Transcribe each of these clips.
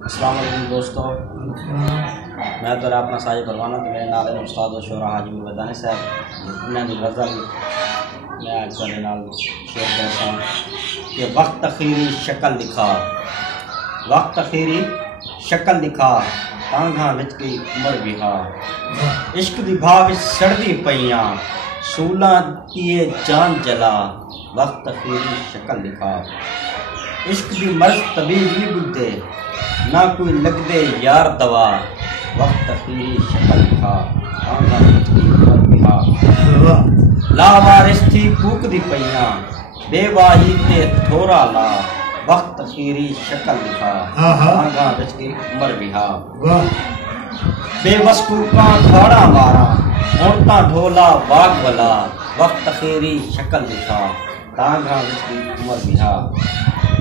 अस्सलाम वालेकुम दोस्तों, मैं तो अपना साजिद परवाना तो मेरे नाल उस्ताद और शोरा हाजी बदानी साहब इन्होंने गज़ल मैं आज तेरे नाल शेयर करता हूँ कि वक्त अखीरी शक्ल दिखा, वक्त अखीरी शक्ल दिखा तांघा विच की उमर बिहा, इश्क दी भाव सड़दी पईयां सूला किए जान जला, वक्त अखीरी शक्ल दिखा। इश्क दी मर्ज तबीब नहीं बुझदे ना कोई लगदे यार दवा, वक्त अखीरी शक्ल दिखा तांघा विच की उमर बिहा। लावारिस थी फूक दी पईयां बेवाही ते थोरा ला, वक्त अखीरी शक्ल दिखा तांघा विच की उमर बिहा। बेबस कूका खाड़ा मारा हुण तां ढोला बाग वाला, वक्त अखीरी शक्ल दिखा तांघा विच की उमर बिहा।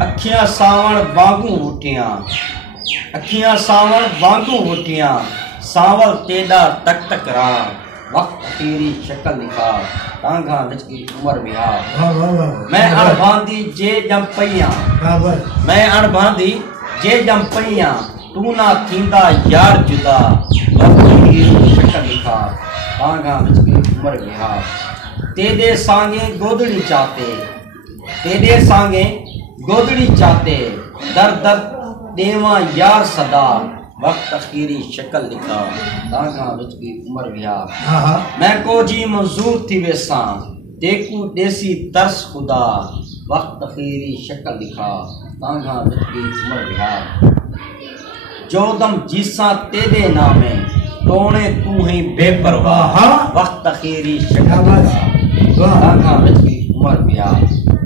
अखियां सावण वांगू उठियां, अखियां सावण वांगू उठियां सावल तेड़ा तक तक रहा, वक्त अखीरी शक्ल दिखा तांघा विच की उमर बिहा। मैं अणभांदी जे जम पईयां, मैं अणभांदी जे जम पईयां तू ना थींदा यार जुदा, वक्त अखीरी शक्ल दिखा तांघा विच की उमर बिहा। तेरे सांगे गोदड़ी चाहते, तेरे सांगे गोदड़ी चाहते दर दर देवा यार सदा, वक्त अखीरी शक्ल दिखा तांघा विच की उमर बिहा। मैं को जी मंजूर थी वेसा देखू देसी तरस खुदा, वक्त अखीरी शक्ल दिखा तांघा विच की उमर बिहा। जोदम जीसा तेरे नामे तोणे तू ही बेपरवाह, वक्त अखीरी शक्ल दिखा तांघा विच की उमर बिहा।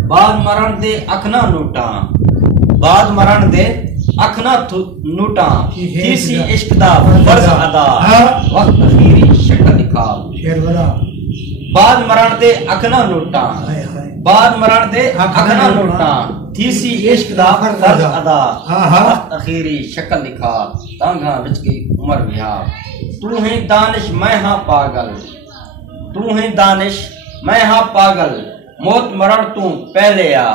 बाद मरण दे अखना नूटा, बाद मरण दे अखना नूटा तीसी इश्क दा फर्ज अदा, वक्त अखीरी शक्ल दिखा। बाद मरण दे अखना नूटा, बाद मरण दे अखना नूटा तीसी इश्क दा फर्ज अदा, वक्त अखीरी शक्ल दिखा तांघा विच की उमर बिहा। तू है दानिश मैं हाँ पागल, तू है दानिश मैं हाँ पागल मौत मरण तू पहले आ,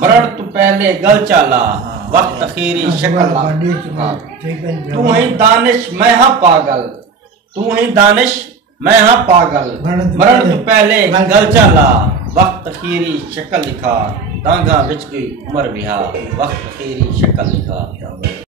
मरण तू पहले गल चाला, वक्त अखीरी शक्ल। तू ही दानिश मैं हाँ पागल, तू ही दानिश मैं हाँ पागल मरण तू पहले गल चाला, वक्त अखीरी शक्ल दिखा तांघा विच की उमर बिहा, वक्त अखीरी शक्ल दिखा।